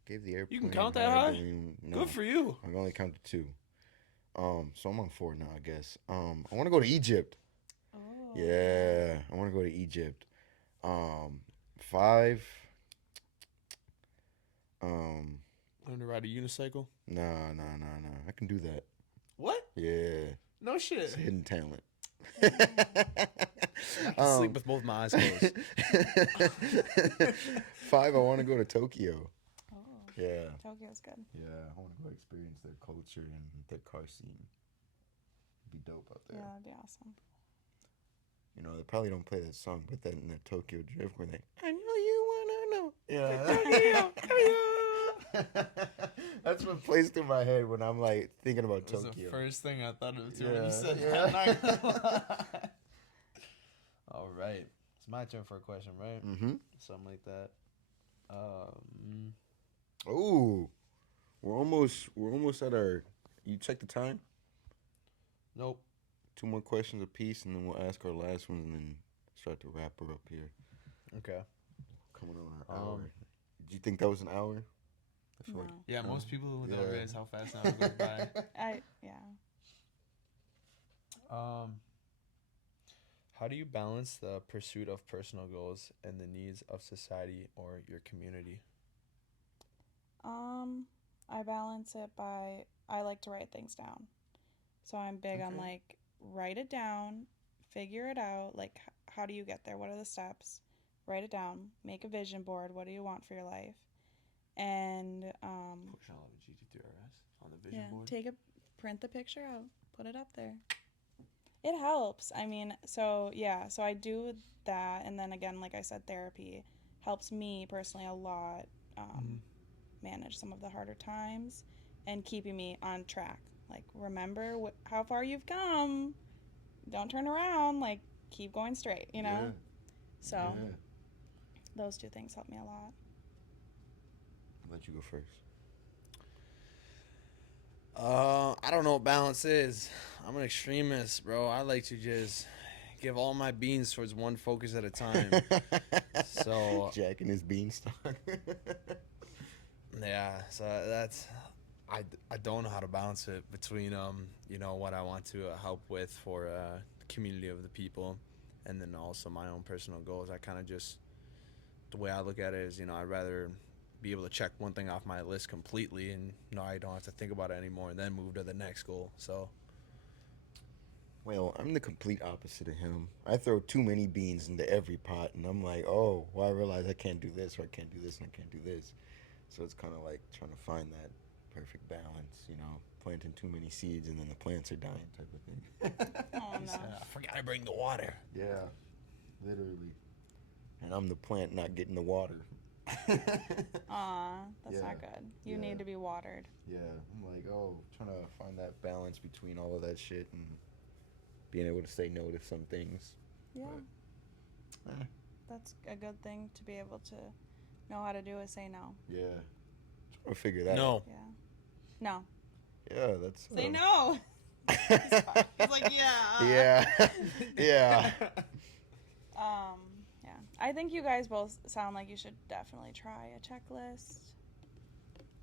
gave the airplane. can count that hot air high? balloon. No, Good for you. I've only counted two. So I'm on four now, I guess. I want to go to Egypt. Oh. Yeah, I want to go to Egypt. Five. Learn to ride a unicycle. Nah. I can do that. What? Yeah, No shit. it's hidden talent. I can sleep with both my eyes closed. Five. I want to go to Tokyo. Oh. Yeah. Tokyo's good. Yeah, I want to go experience their culture and their car scene. It'd be dope out there. Yeah, that'd be awesome. They probably don't play that song, but then in the Tokyo Drift where they, I know you wanna know. Yeah. That's what plays through my head when I'm like thinking about That was Tokyo. the first thing I thought of too Yeah, when you said yeah. that. All right. It's my turn for a question, right? Mm-hmm. Something like that. Oh, we're almost at our. You check the time. Nope. 2 more questions apiece, and then we'll ask our last one, and then start to wrap her up here. Okay. Coming on our hour. Did you think that was an hour? I feel No. Yeah, most people don't Yeah. realize how fast an hour goes by. Yeah. How do you balance the pursuit of personal goals and the needs of society or your community? I balance it by I like to write things down. So I'm big on Okay. like write it down, figure it out, like how do you get there? What are the steps? Write it down, make a vision board. What do you want for your life? And Push on a GT3RS on the vision yeah, board. print the picture out, put it up there. It helps. I mean, so I do that, and then again, like I said, therapy helps me personally a lot. Manage some of the harder times and keeping me on track. Like, remember how far you've come. Don't turn around. Like, keep going straight, Yeah. So, Yeah. those two things help me a lot. I'll let you go first. I don't know what balance is. I'm an extremist, bro. I like to just give all my beans towards one focus at a time. So Jack and his beanstalk. yeah, so I don't know how to balance it between what I want to help with for the community of the people, and then also my own personal goals. I kind of just the way I look at it is I'd rather be able to check one thing off my list completely, and I don't have to think about it anymore, and then move to the next goal. So Well, I'm the complete opposite of him. I throw too many beans into every pot, and I'm like, oh, well, I realize I can't do this, or I can't do this, and I can't do this. So it's kind of like trying to find that perfect balance, planting too many seeds, and then the plants are dying type of thing. Oh no. I forgot to bring the water. Yeah, literally. And I'm the plant not getting the water. Aw, that's Yeah. not good. You Yeah. need to be watered. Yeah, I'm like, trying to find that balance between all of that shit and being able to say no to some things. Yeah. But, That's a good thing to be able to know how to do is say no. yeah. Trying to figure that out. No. Yeah. No. Yeah, that's. Say no. He's like, yeah. Yeah. Yeah. Yeah. I think you guys both sound like you should definitely try a checklist.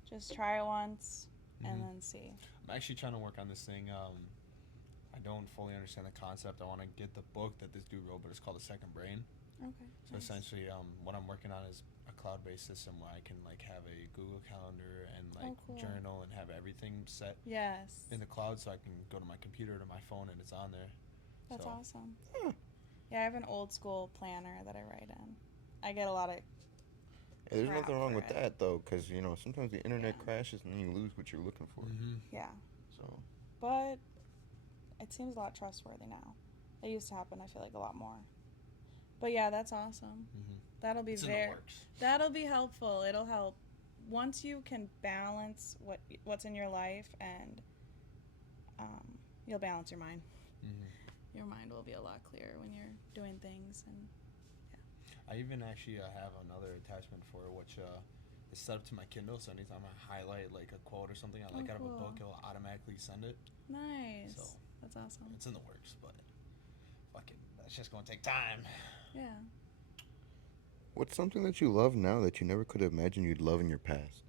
Just try it once and then see. I'm actually trying to work on this thing. I don't fully understand the concept. I want to get the book that this dude wrote, but it's called The Second Brain. Okay. So nice. essentially, what I'm working on is a cloud-based system where I can have a Google Calendar and cool. journal and have everything set Yes. in the cloud, so I can go to my computer to my phone and it's on there. That's So- awesome. Huh. Yeah, I have an old school planner that I write in. I get a lot of Hey, there's crap nothing wrong for with it. that though, because sometimes the internet Yeah. crashes and then you lose what you're looking for. yeah, So but it seems a lot trustworthy now. It used to happen, I feel like, a lot more. But yeah, that's awesome. That'll be It's in the very works. that'll be helpful. It'll help once you can balance what's in your life, and you'll balance your mind. Your mind will be a lot clearer when you're doing things. And I even actually have another attachment for it, which is set up to my Kindle. So anytime I highlight a quote or something I like out of a cool. book, it'll automatically send it. nice. So- That's awesome. It's in the works, but fuck it, that's just gonna take time. Yeah. what's something that you love now that you never could have imagined you'd love in your past?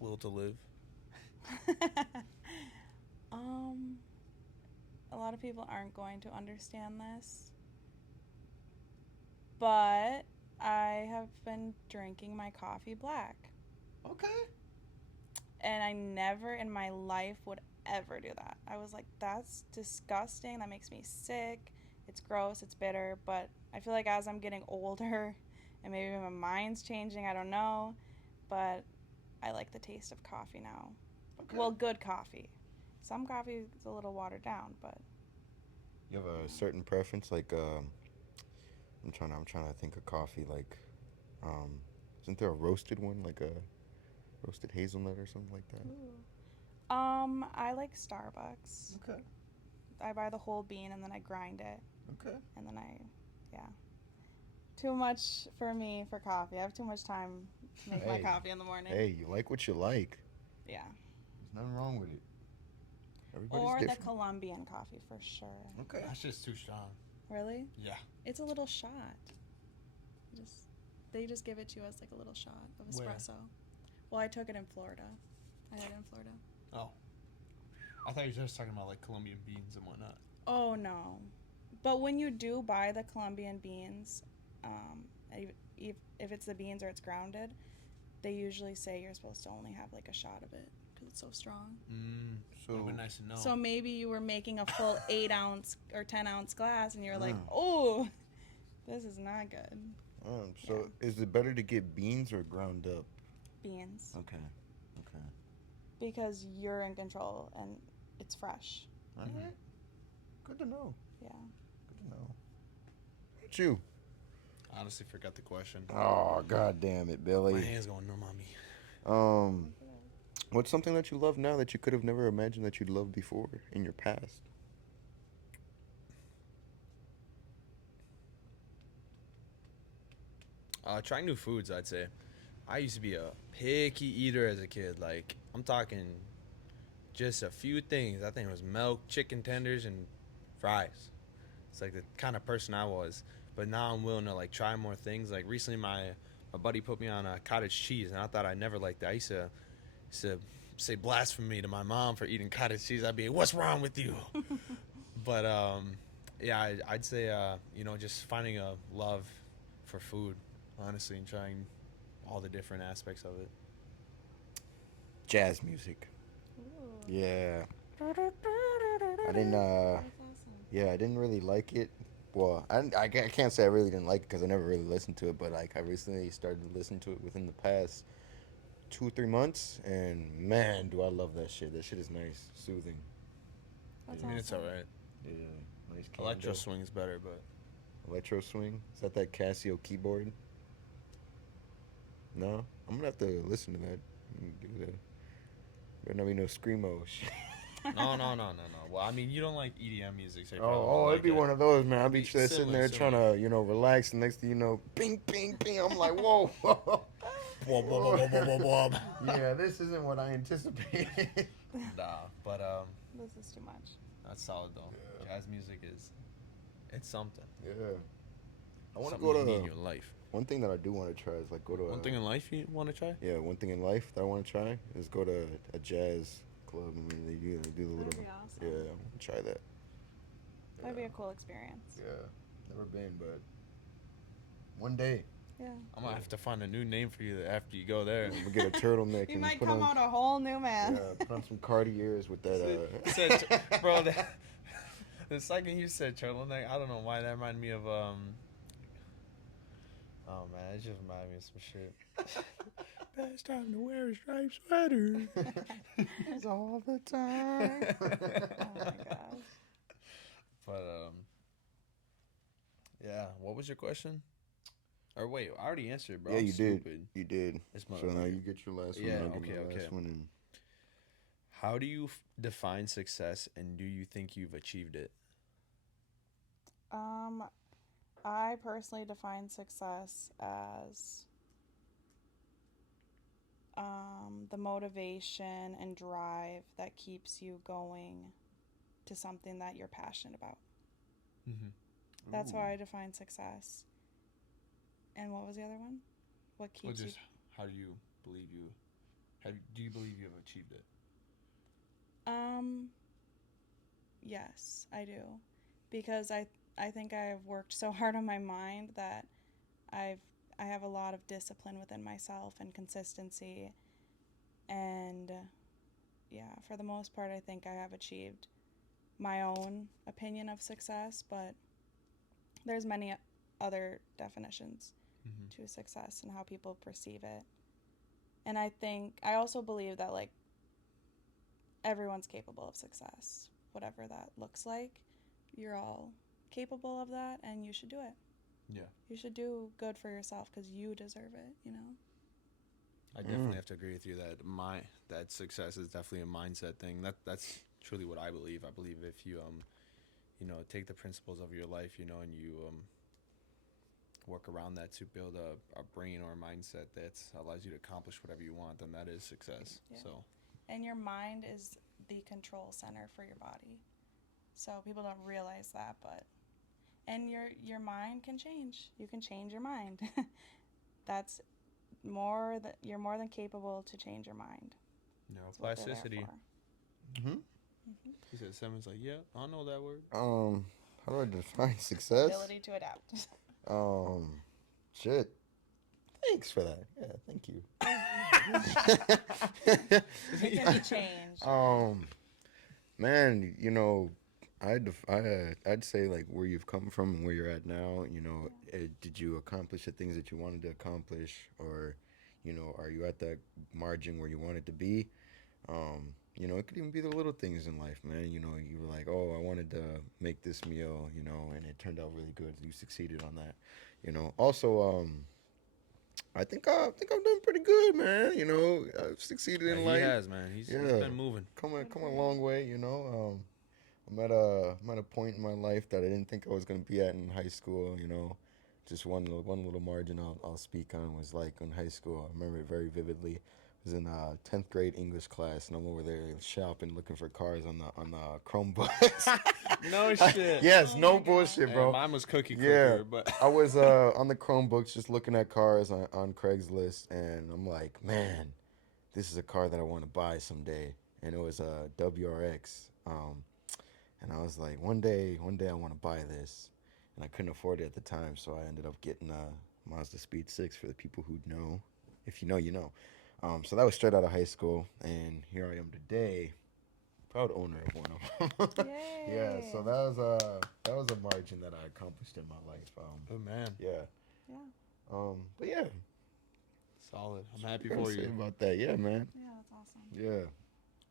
Will to live. A lot of people aren't going to understand this, but I have been drinking my coffee black, Okay. and I never in my life would ever do that. I was like, that's disgusting. That makes me sick. It's gross. It's bitter. But I feel like as I'm getting older, and maybe my mind's changing, I don't know, but I like the taste of coffee now. Okay. Well, good coffee. Some coffee is a little watered down, but You have a certain preference, I'm trying to think of coffee, isn't there a roasted one, like a roasted hazelnut or something like that? I like Starbucks. Okay. I buy the whole bean and then I grind it, Okay. and then too much for me for coffee. I have too much time to make my Hey. coffee in the morning. Hey, you like what you like. Yeah. There's nothing wrong with it. Everybody's Or different. the Colombian coffee for sure. Okay. That's just too strong. Really? Yeah. It's a little shot. They just give it to us like a little shot of Where? espresso. Well, I took it in Florida. I had it in Florida. Oh. I thought you were just talking about Colombian beans and whatnot. Oh no. But when you do buy the Colombian beans, if it's the beans or it's grounded, they usually say you're supposed to only have a shot of it because it's so strong. So Would have been nice to know. So maybe you were making a full 8-ounce or 10-ounce glass, and you're like, Mm. oh, this is not good. Is it better to get beans or ground up? Beans, Okay. because you're in control and it's fresh. All right. Good to know. Yeah. Good to know. What about you? Honestly, forgot the question. Oh, God damn it, My Billy. hand's going numb on me. What's something that you love now that you could have never imagined that you'd love before in your past? Trying new foods, I'd say. I used to be a picky eater as a kid. I'm talking just a few things. I think it was milk, chicken tenders, and fries. It's the kind of person I was. But now I'm willing to try more things. Recently, my buddy put me on cottage cheese, and I thought I never liked that. I used to to say blasphemy to my mom for eating cottage cheese, I'd be, what's wrong with you? But yeah, I'd say you know, just finding a love for food, honestly, and trying all the different aspects of it. Jazz music. Ooh. Yeah. I didn't. That's awesome. Yeah, I didn't really like it. Well, I can't say I really didn't like it because I never really listened to it. But like, I recently started to listen to it within the past 2 3 months, and man, do I love that shit. That shit is nice, soothing. That's I mean, it's awesome. all right. Yeah, nice. Electro Candle. swing's better, but Electro swing. Is that Casio keyboard? No, I'm gonna have to listen to that. Do that. Better not be no screamo shit. no. Well, I mean, you don't like EDM music, so you Oh, probably oh, won't it'd like be it. one of those, man. I'll be Similar, sitting there trying similar. to, relax, and next thing you know, ping, ping, ping. I'm like, whoa, whoa. Whoa, whoa, whoa, whoa, whoa, whoa, whoa. Yeah, this isn't what I anticipated. Nah, but This is too much. that's solid though. Yeah. Jazz music it's something. Yeah. I want to Something go you need in to. your life. One thing that I do want to try is like go to. One thing in life you want to try? Yeah, one thing in life that I want to try is go to a jazz club. I mean, they do the That'd little. be awesome. Yeah, I want to try that. That'd be a cool experience. Yeah, never been, but one day Yeah. I'm gonna have to find a new name for you after you go there. we'll get a turtleneck You and might put come on. out a whole new man. Yeah, put on some Cartiers with that. Said, bro, the second you said turtleneck, I don't know why that reminded me of oh man, it just reminded me of some shit. Best time to wear a striped sweater. It's all the time. Oh my gosh. But yeah. What was your question? Or wait, I already answered, bro. Yeah, I'm you stupid. did. You did. This So now you get your last one. Yeah, I'll get my okay. last one and How do you define success, and do you think you've achieved it? I personally define success as the motivation and drive that keeps you going to something that you're passionate about. Mm-hmm. That's how I define success. And what was the other one? What keeps you? How do you believe you? Do you believe you have achieved it? Yes, I do, because I think I have worked so hard on my mind that I have a lot of discipline within myself and consistency, and yeah, for the most part, I think I have achieved my own opinion of success, but there's many other definitions to success and how people perceive it. And I also believe that like everyone's capable of success, whatever that looks like. You're all capable of that, and you should do it. Yeah. You should do good for yourself because you deserve it, you know? I definitely have to agree with you that that success is definitely a mindset thing. That's truly what I believe. I believe if you take the principles of your life, and you work around that to build a brain or a mindset that allows you to accomplish whatever you want, then that is success. Yeah. So. And your mind is the control center for your body. So people don't realize that, and your mind can change. You can change your mind. You're more than capable to change your mind. Plasticity. Mm-hmm. He said, Simmons like, yeah, I know that word. How do I define success? Ability to adapt. Shit. Thanks for that. Yeah, thank you. It can be changed. Man, I'd say like where you've come from and where you're at now. Did you accomplish the things that you wanted to accomplish, or, are you at that margin where you wanted to be? It could even be the little things in life, man. You were like, oh, I wanted to make this meal, and it turned out really good. You succeeded on that, Also, I think I've done pretty good, man. I've succeeded in life. He has, man. He's been moving. Come a long way, I'm at a point in my life that I didn't think I was gonna be at in high school. Just one little margin I'll speak on was like in high school. I remember it very vividly. I was in 10th grade English class, and I'm over there shopping, looking for cars on the Chromebooks. No shit. Yes, Oh no my bullshit, bro. Mine was cookie clicker, but I was on the Chromebooks just looking at cars on Craigslist, and I'm like, man, this is a car that I want to buy someday, and it was a WRX. And I was like, one day I want to buy this, and I couldn't afford it at the time, so I ended up getting a Mazda Speed 6 for the people who know. If you know, you know. So that was straight out of high school, and here I am today, proud owner of one of them. Yay. Yeah, so that was a margin that I accomplished in my life. Oh man. Yeah. Yeah. But yeah, Solid. I'm happy what for to say you. about that. Yeah, man. Yeah, that's awesome. Yeah.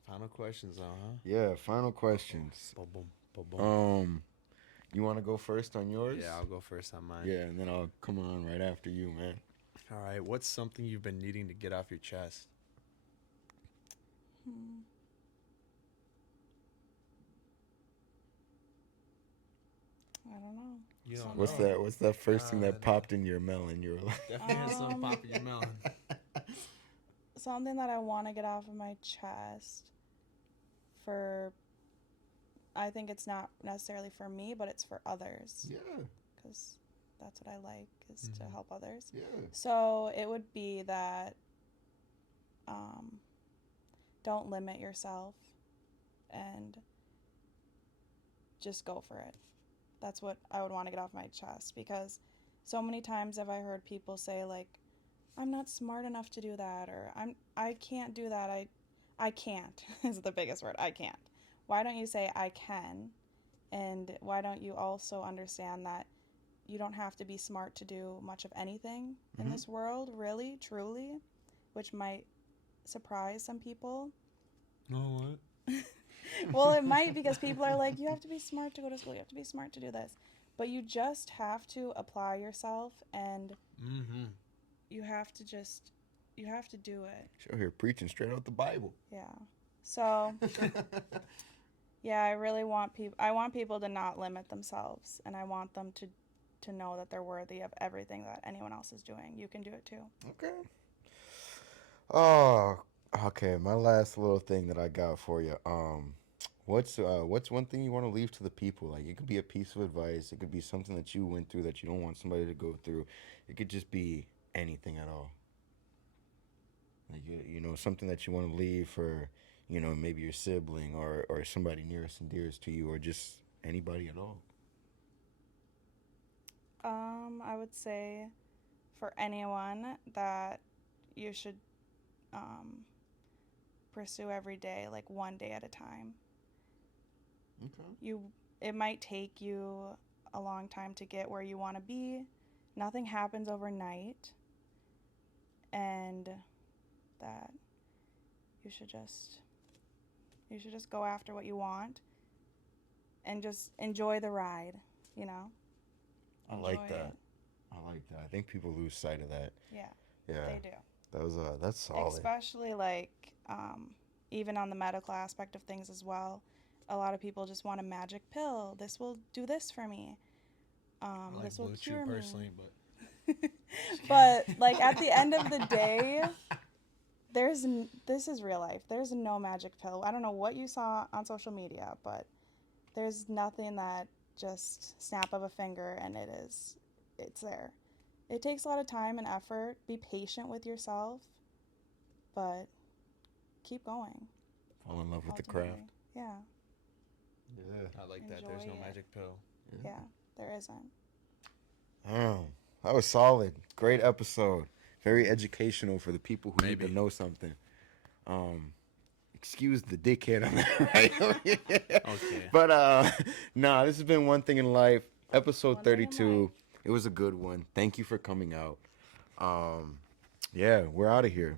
Final questions, huh? Yeah. Final questions. Boom, boom, boom, boom. You want to go first on yours? Yeah, I'll go first on mine. Yeah, and then I'll come on right after you, man. All right. What's something you've been needing to get off your chest? I don't know. You don't What's know. that? What's that first thing that God. popped in your melon? You were like, Definitely has some pop in your melon. Something that I want to get off of my chest for, I think it's not necessarily for me, but it's for others. yeah, Because that's what I like, is to help others. yeah. So it would be that don't limit yourself and just go for it. That's what I would want to get off my chest, because so many times have I heard people say, like, I'm not smart enough to do that, or I can't do that. I can't is the biggest word. I can't. Why don't you say I can? And why don't you also understand that you don't have to be smart to do much of anything in this world, really, truly, which might surprise some people. Oh, what? Well, it might, because people are like, you have to be smart to go to school, you have to be smart to do this. But you just have to apply yourself, and you have to do it. Show here preaching straight out the Bible. Yeah. So, yeah, I really want people to not limit themselves, and I want them to know that they're worthy of everything that anyone else is doing. You can do it too. Okay. Oh, okay. My last little thing that I got for you. What's one thing you want to leave to the people? Like, it could be a piece of advice. It could be something that you went through that you don't want somebody to go through. It could just be anything at all. Like, you know, something that you want to leave for, you know, maybe your sibling or somebody nearest and dearest to you, or just anybody at all. I would say for anyone that you should pursue every day, like one day at a time. Okay. It might take you a long time to get where you want to be. Nothing happens overnight, and that you should just go after what you want and just enjoy the ride, you know? I like Enjoy that. it. I like that. I think people lose sight of that. Yeah, Yeah. they do. That's solid. Especially like even on the medical aspect of things as well. A lot of people just want a magic pill. This will do this for me. I like This will Blue Chew cure me. personally, but But like at the end of the day, this is real life. There's no magic pill. I don't know what you saw on social media, but there's nothing that just snap of a finger and it's there. It takes a lot of time and effort. Be patient with yourself, but keep going. Fall in love with the ultimately. craft. Yeah. Yeah. I like that. There's no Enjoy it. magic pill. Yeah, there isn't. Oh, that was solid. Great episode. Very educational for the people who need Maybe. to know something. Excuse the dickhead on that right over here. Okay. But nah, this has been One Thing in Life, episode One Thing in 32. Life. It was a good one. Thank you for coming out. Yeah, we're out of here.